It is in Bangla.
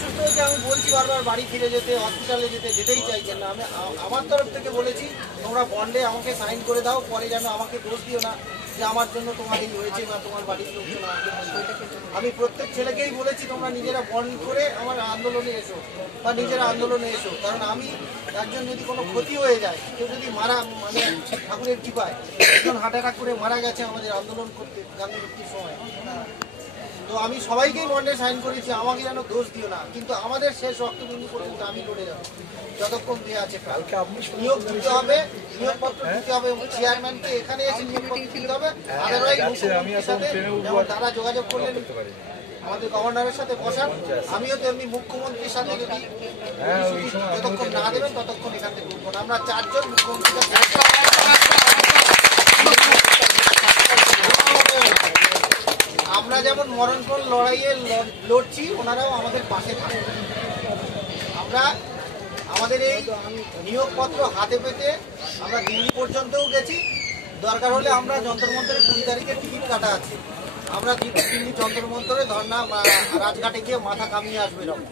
অসুস্থ হয়েছে আমি বলছি বারবার বাড়ি ফিরে যেতে, হসপিটালে যেতেই চাইছেন না। আমি আমার তরফ থেকে বলেছি তোমরা বন্ডে আমাকে সাইন করে দাও, পরে যেন আমাকে দোষ দিও না যে আমার জন্য তোমার এই হয়েছে বা তোমার বাড়ির লোকজন। আমি প্রত্যেক ছেলেকেই বলেছি তোমরা নিজেরা বন্ড করে আমার আন্দোলনে এসো বা নিজেরা আন্দোলনে এসো, কারণ আমি একজন যদি কোনো ক্ষতি হয়ে যায়, কেউ যদি মানে ঠাকুরের কৃপায় একজন হার্ট অ্যাটাক করে মারা গেছে আমাদের আন্দোলন করতে গান্ধী মুক্তির সময়, তো আমি সবাইকেই বন্ডে সাইন করেছি, আমাকে যেন দোষ দিও না। কিন্তু আমাদের শেষ রক্তবিন্দু পর্যন্ত আমি লড়ে যাবো যতক্ষণ দেওয়া আছে। নিয়োগ দিতে হবে, নিয়োগপত্র দিতে হবে, এবং চেয়ারম্যানকে এখানে এসে নিয়োগপত্র দিতে হবে। আদারওয়াইজ মুখ্যমন্ত্রীর সাথে যেমন তারা যোগাযোগ করলেন আমাদের গভর্নরের সাথে বসান, আমিও তেমনি মুখ্যমন্ত্রীর সাথে যদি যতক্ষণ না দেবেন ততক্ষণ এখান থেকে উঠবো না। আমরা 4 জন মুখ্যমন্ত্রীকে আমরা যেমন মরণপণ লড়াইয়ে লড়ছি, ওনারাও আমাদের পাশে থাকবে। আমরা আমাদের এই নিয়োগপত্র হাতে পেতে আমরা দিল্লি পর্যন্তও গেছি, দরকার হলে আমরা যন্তর মন্তরে 20 তারিখে টিকিট কাটা আছে, আমরা দিল্লি যন্তর মন্তরে ধর্না রাজঘাটে গিয়ে মাথা কামিয়ে আসবে এরকম।